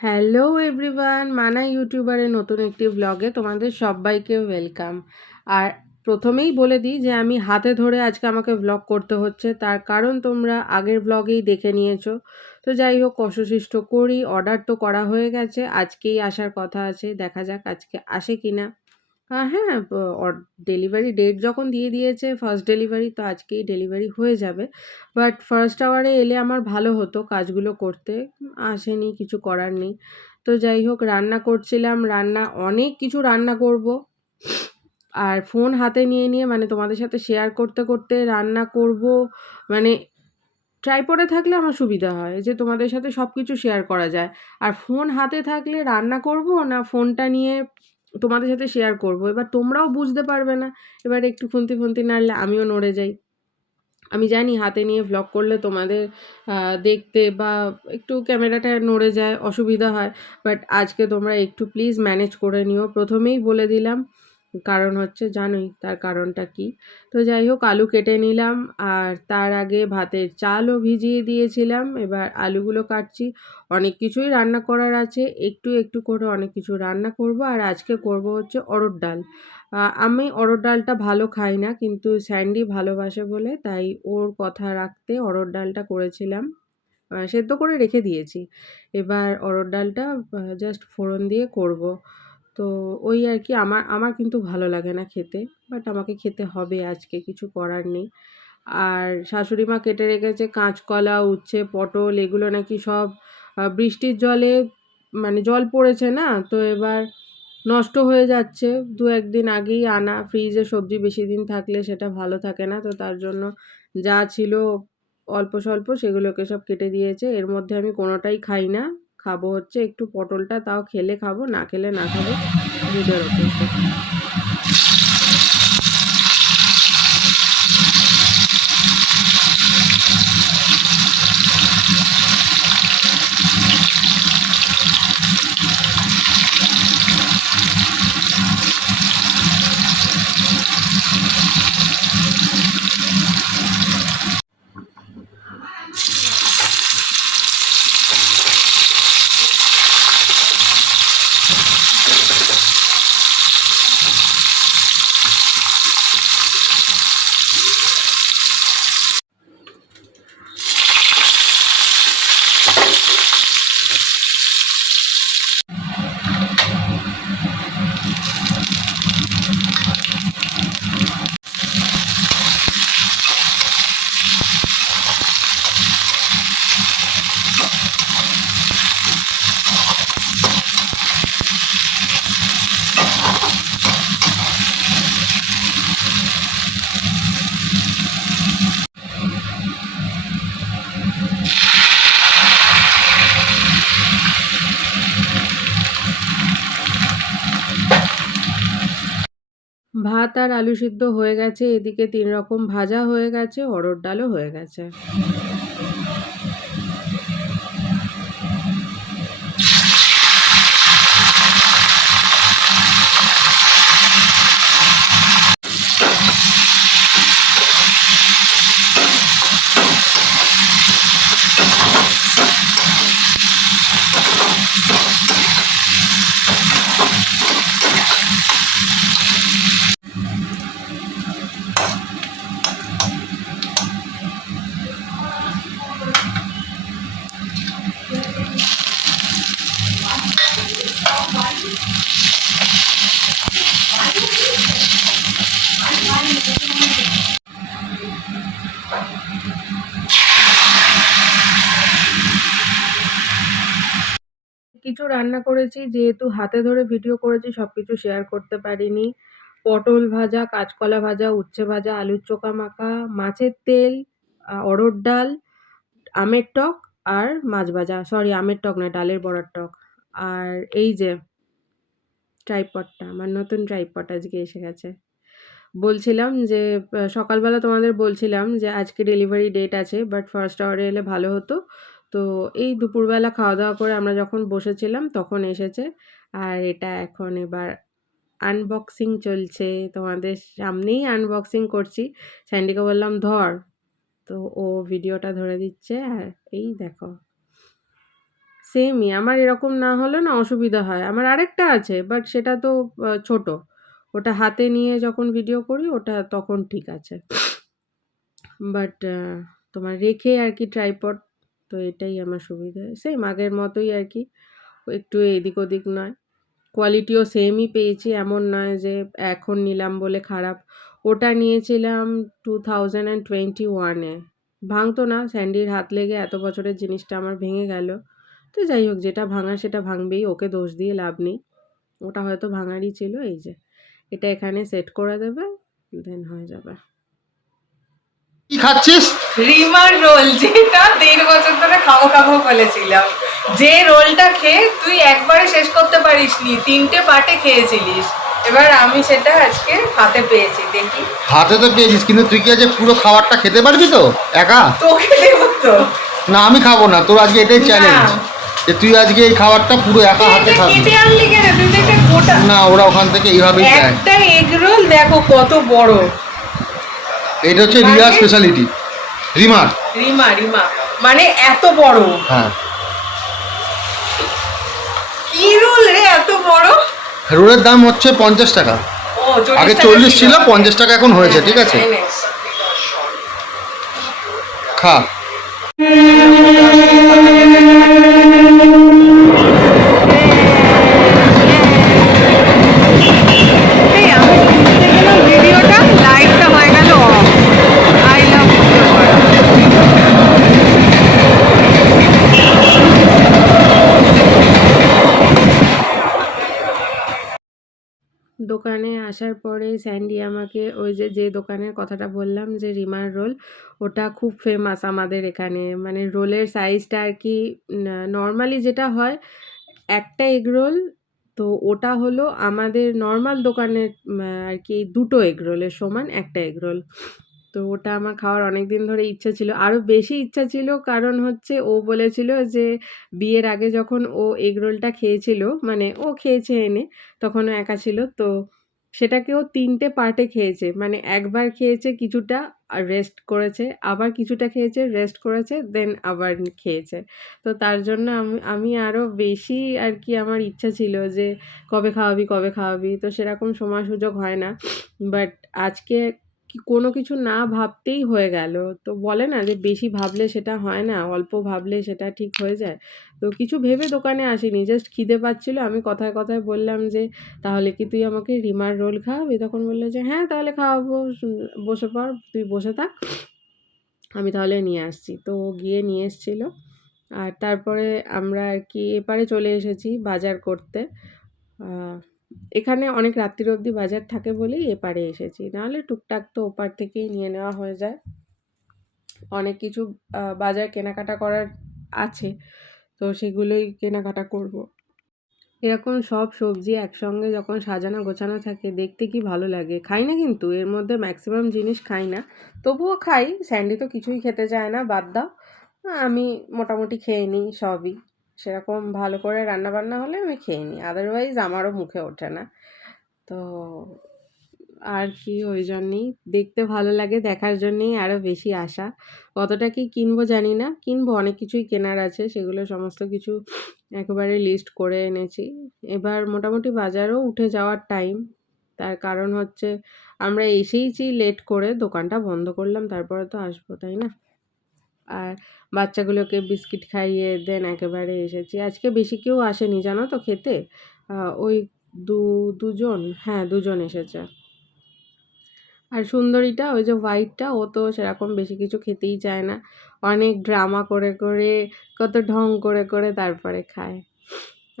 Hello everyone, মানা ইউটিউবারের নতুন একটি ব্লগে তোমাদের সবাইকে ওয়েলকাম। আর প্রথমেই বলে দিই যে আমি হাতে ধরে আজকে আমাকে ব্লগ করতে হচ্ছে, তার কারণ তোমরা আগের ব্লগেই দেখে নিয়েছো। তো যাই হোক, অসুশিষ্ট করি, অর্ডার তো করা হয়ে গেছে, আজকেই আসার কথা আছে, দেখা যাক আজকে আসে কি না। হ্যাঁ, ডেলিভারি ডেট যখন দিয়ে দিয়েছে ফার্স্ট ডেলিভারি, তো আজকেই ডেলিভারি হয়ে যাবে। বাট ফার্স্ট আওয়ারে এলে আমার ভালো হতো কাজগুলো করতে। আসেনি, কিছু করার নেই। তো যাই হোক, রান্না করছিলাম, অনেক কিছু রান্না করব। আর ফোন হাতে নিয়ে নিয়ে মানে তোমাদের সাথে শেয়ার করতে করতে রান্না করব। মানে ট্রাইপডে থাকলে আমার সুবিধা হয় যে তোমাদের সাথে সব কিছু শেয়ার করা যায়। আর ফোন হাতে থাকলে রান্না করব না ফোনটা নিয়ে তোমাদের সাথে শেয়ার করব, এবার তোমরাও বুঝতে পারবে না। এবার একটু খুন্তি খুন্তি নাড়লে আমিও নড়ে যাই। আমি জানি হাতে নিয়ে ভ্লগ করলে তোমাদের দেখতে বা একটু ক্যামেরাটা নড়ে যায়, অসুবিধা হয়। বাট আজকে তোমরা একটু প্লিজ ম্যানেজ করে নিও, প্রথমেই বলে দিলাম। কারণ হচ্ছে জানোই তার কারণটা কি। তো যাই হোক, আলু কেটে নিলাম, আর তার আগে ভাতের চালও ভিজিয়ে দিয়েছিলাম। এবার আলুগুলো কাটছি। অনেক কিছুই রান্না করার আছে, একটু একটু করে অনেক কিছু রান্না করব। আর আজকে করব হচ্ছে অড়হর ডাল। আমি অড়হর ডালটা ভালো খাই না, কিন্তু স্যান্ডি ভালোবাসে বলে তাই ওর কথা রাখতে অড়হর ডালটা করেছিলাম। সেদ্ধ করে রেখে দিয়েছি। এবার অড়হর ডালটা জাস্ট ফোড়ন দিয়ে করব। তো ওই আর কি, আমার আমার কিন্তু ভালো লাগে না খেতে, বাট আমাকে খেতে হবে আজকে, কিছু করার নেই। আর শাশুড়ি মা কেটে রেখেছে কাঁচকলা, উচ্ছে, পটল, এগুলো নাকি সব বৃষ্টির জলে মানে জল পড়েছে না, তো এবার নষ্ট হয়ে যাচ্ছে। দু একদিন আগেই আনা, ফ্রিজে সবজি বেশি দিন থাকলে সেটা ভালো থাকে না, তো তার জন্য যা ছিল অল্প স্বল্প সেগুলোকে সব কেটে দিয়েছে। এর মধ্যে আমি কোনোটাই খাই না, খাবো হচ্ছে একটু পটলটা, তাও খেলে খাবো, না খেলে না খাবো, মুডের ওপর। ভাত আর আলু সিদ্ধ হয়ে গেছে, এদিকে ৩ রকম ভাজা হয়ে গেছে, অড়হর ডালও হয়ে গেছে। কিছু রান্না করেছি, যেহেতু হাতে ধরে ভিডিও করেছি সব কিছু শেয়ার করতে পারিনি। পটল ভাজা, কাঁচকলা ভাজা, উচ্ছে ভাজা, আলুর চোখা মাখা, মাছের তেল, অড়হর ডাল, আমের টক, আর মাছ ভাজা। সরি, আমের টক নয়, ডালের বড়ার টক। আর এই যে ট্রাইপডটা, আমার নতুন ট্রাইপড আজকে এসে গেছে। বলছিলাম যে সকালবেলা তোমাদের বলছিলাম যে আজকে ডেলিভারি ডেট আছে, বাট ফার্স্ট আওয়ারে এলে ভালো হতো। তো এই দুপুরবেলা খাওয়া দাওয়া করে আমরা যখন বসেছিলাম তখন এসেছে। আর এটা এখন এবার আনবক্সিং চলছে, তোমাদের সামনেই আনবক্সিং করছি। স্যান্ডিকে বললাম ধর, তো ও ভিডিওটা ধরে দিচ্ছে। আর এই দেখো, সেমই আমার এরকম না হলে না অসুবিধা হয়। আমার আরেকটা আছে বাট সেটা তো ছোট। ওটা হাতে নিয়ে যখন ভিডিও করি ওটা তখন ঠিক আছে। বাট তোমার রেখে আর কি ট্রাইপড, তো এটাই আমার সুবিধা। সেম আগের মতোই আর কি, একটু এদিক ওদিক নয়। কোয়ালিটিও সেমই পেয়েছি, এমন নয় যে এখন নিলাম বলে খারাপ। ওটা নিয়েছিলাম 2021-এ। ভাঙতো না, স্যান্ডির হাত লেগে এত বছরের জিনিসটা আমার ভেঙে গেল। তো যাই হোক, যেটা ভাঙার সেটা ভাঙবেই, ওকে দোষ দিয়ে লাভ নেই। ওটা হয়তো ভাঙারই ছিল। এই যে এটা এখানে সেট করে দেবে, দেন হয়ে যাবে। কি খাচ্ছিস? রিমার রোল, যেটা 1.5 বছর ধরে খাবো খাবো বলেছিলাম। যে রোলটা খেয়ে তুই একবারে শেষ করতে পারিসনি, 3টে পার্টে খেয়েছিলিস। এবার আমি সেটা আজকে হাতে পেয়েছি, দেখি। হাতে তো পেয়েছিস, কিন্তু তুই কি আজ পুরো খাবারটা খেতে পারবি তো একা? তোকে দেবো তো। না, আমি খাবো না। তোর আজকে এটাই না। চ্যালেঞ্জ যে তুই আজকে এই খাবারটা পুরো একা তুই হাতে এটা খাবি। কেটে আনলি কেন? তুই তো এটা গোটা। না, ওরা ওখান থেকে এইভাবেই দেয়। একটা এগ রোল দেখো কত বড়। এটা হচ্ছে মানে রিয়ার স্পেশালিটি, রিমার। রিমা মানে এত বড়। হ্যাঁ, কি রোল রে এত বড়? রোলের দাম হচ্ছে 50 টাকা। ও, আগে 40 টাকা 40 ছিল, আগে। 50 টাকা এখন হয়েছে। ঠিক আছে, এনে। খা। এই আমি তুলতে গেলাম ভিডিওটা, লাইটটা হয়ে গেল অফ। আই লাভ দোকানে আসার পরে স্যান্ডি আমাকে ওই যে দোকানের কথাটা বললাম যে রিমার রোল, ওটা খুব ফেমাস আমাদের এখানে। মানে রোলের সাইজটা আর কি নর্মালি যেটা হয় একটা এগ রোল, তো ওটা হলো আমাদের নর্মাল দোকানের আর কি 2টো এগ রোলের সমান একটা এগ রোল। তো ওটা আমার খাওয়ার অনেক দিন ধরে ইচ্ছা ছিল, আরও বেশি ইচ্ছা ছিল। কারণ হচ্ছে ও বলেছিল যে বিয়ের আগে যখন ও এগ রোলটা খেয়েছিল, মানে ও খেয়েছে এনে, তখন ও একা ছিল, তো সেটাকে ও 3টে পার্টে খেয়েছে। মানে একবার খেয়েছে কিছুটা আর রেস্ট করেছে, আবার কিছুটা খেয়েছে রেস্ট করেছে, দেন আবার খেয়েছে। তো তার জন্য আমি আরও বেশি আর কি আমার ইচ্ছা ছিল যে কবে খাওয়াবি কবে খাওয়াবি, তো সেরকম সময় সুযোগ হয় না। বাট আজকে কোনো কিছু না ভাবতেই হয়ে গেল। তো বলে না যে বেশি ভাবলে সেটা হয় না, অল্প ভাবলে সেটা ঠিক হয়ে যায়। তো কিছু ভেবে দোকানে আসিনি, জাস্ট খিদে পাচ্ছিল। আমি কথায় কথায় বললাম যে তাহলে কি তুই আমাকে রিমার রোল খাওয়াবি? তখন বললো যে হ্যাঁ তাহলে খাওয়াবো, বসে পড়, তুই বসে থাক, আমি তাহলে নিয়ে আসছি। তো ও গিয়ে নিয়ে এসেছিলো। আর তারপরে আমরা আর কি এপারে চলে এসেছি বাজার করতে। এখানে অনেক রাত্রির অবধি বাজার থাকে বলেই এপারে এসেছি, নাহলে টুকটাক তো ওপার থেকেই নিয়ে নেওয়া হয়ে যায়। অনেক কিছু বাজার কেনাকাটা করার আছে, তো সেগুলোই কেনাকাটা করব। এরকম সব সবজি একসঙ্গে যখন সাজানো গোছানো থাকে দেখতে কি ভালো লাগে। খাই না, কিন্তু এর মধ্যে ম্যাক্সিমাম জিনিস খাই না, তবুও খাই। স্যান্ডি তো কিছুই খেতে চায় না, বাদ দাও। আমি মোটামুটি খেয়ে নিই সবই। সেরকম ভালো করে রান্নাবান্না হলে আমি খেয়ে নিই, আদারওয়াইজ আমারও মুখে ওঠে না। তো আর কি, ওই জন্যেই দেখতে ভালো লাগে, দেখার জন্যেই আরও বেশি আশা। কতটা কি কিনবো জানি না, কিনবো, অনেক কিছুই কেনার আছে, সেগুলো সমস্ত কিছু একেবারে লিস্ট করে এনেছি। এবার মোটামুটি বাজারও উঠে যাওয়ার টাইম। তার কারণ হচ্ছে আমরা এসেইছি লেট করে, দোকানটা বন্ধ করলাম, তারপরে তো আসবো, তাই না? আর বাচ্চাগুলোকে বিস্কিট খাইয়ে দেন একেবারে এসেছি। আজকে বেশি কেউ আসেনি জানো তো খেতে। ওই দুজন, হ্যাঁ 2জন এসেছে। আর সুন্দরীটা, ওই যে হোয়াইটটা, ও তো সেরকম বেশি কিছু খেতেই চায় না। অনেক ড্রামা করে করে, কত ঢং করে করে তারপরে খায়।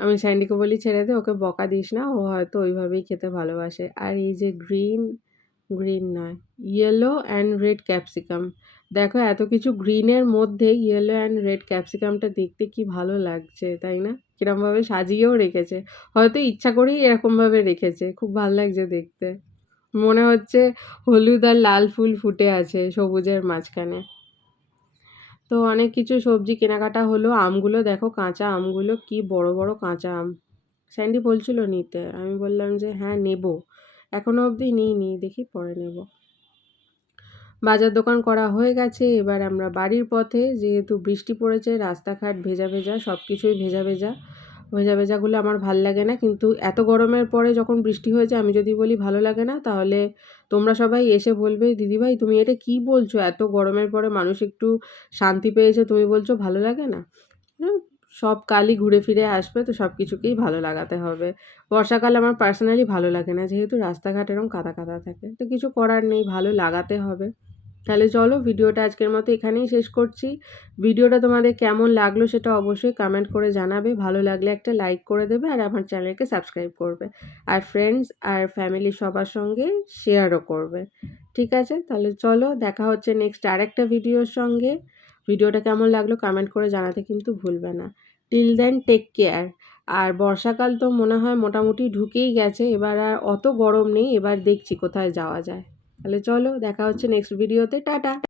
আমি স্যান্ডিকে বলি ছেড়ে দে, ওকে বকা দিস না, ও হয়তো ওইভাবেই খেতে ভালোবাসে। আর এই যে গ্রিন নয়, ইয়েলো অ্যান্ড রেড ক্যাপসিকাম। দেখো এত কিছু গ্রিনের মধ্যে ইয়েলো অ্যান্ড রেড ক্যাপসিকামটা দেখতে কি ভালো লাগছে, তাই না? কিরমভাবে সাজিয়েও রেখেছে, হয়তো ইচ্ছা করেই এরকমভাবে রেখেছে, খুব ভালো লাগছে দেখতে। মনে হচ্ছে হলুদ আর লাল ফুল ফুটে আছে সবুজের মাঝখানে। তো অনেক কিছু সবজি কেনাকাটা হলো। আমগুলো দেখো, কাঁচা আমগুলো কি বড় বড় কাঁচা আম। স্যান্ডি বলছিল নিতে, আমি বললাম যে হ্যাঁ নেব, এখনো অবধি নিইনি, দেখি পরে নেব। বাজার দোকান করা হয়ে গেছে, এবার আমরা বাড়ির পথে। যেহেতু বৃষ্টি পড়েছে, রাস্তাঘাট ভেজা ভেজা, সব কিছুই ভেজা ভেজা। ভেজা ভেজাগুলো আমার ভাল লাগে না, কিন্তু এত গরমের পরে যখন বৃষ্টি হয়েছে আমি যদি বলি ভালো লাগে না, তাহলে তোমরা সবাই এসে বলবে দিদিভাই তুমি এটা কি বলছো, এত গরমের পরে মানুষ একটু শান্তি পেয়েছে, তুমি বলছো ভালো লাগে না। সব কালই ঘুরে ফিরে আসবে, তো সব কিছুকেই ভালো লাগাতে হবে। বর্ষাকাল আমার পার্সোনালি ভালো লাগে না, যেহেতু রাস্তাঘাট এরকম কাদা কাদা থাকে, তো কিছু করার নেই, ভালো লাগাতে হবে। তাহলে চলো ভিডিওটা আজকের মতো এখানেই শেষ করছি। ভিডিওটা তোমাদের কেমন লাগলো সেটা অবশ্যই কমেন্ট করে জানাবে, ভালো লাগলে একটা লাইক করে দেবে আর আমার চ্যানেলকে সাবস্ক্রাইব করবে, আর ফ্রেন্ডস আর ফ্যামিলি সবার সঙ্গে শেয়ারও করবে। ঠিক আছে, তাহলে চলো দেখা হচ্ছে নেক্সট আরেকটা ভিডিওর সঙ্গে। ভিডিওটা কেমন লাগলো কমেন্ট করে জানাতে কিন্তু ভুলবে না। Till then take care. আর বর্ষাকাল তো মনে হয় মোটামুটি ঢুকেই গেছে, এবার আর অত গরম নেই, এবার দেখছি কোথায় যাওয়া যায়। তাহলে চলো দেখা হচ্ছে নেক্সট ভিডিওতে, টাটা।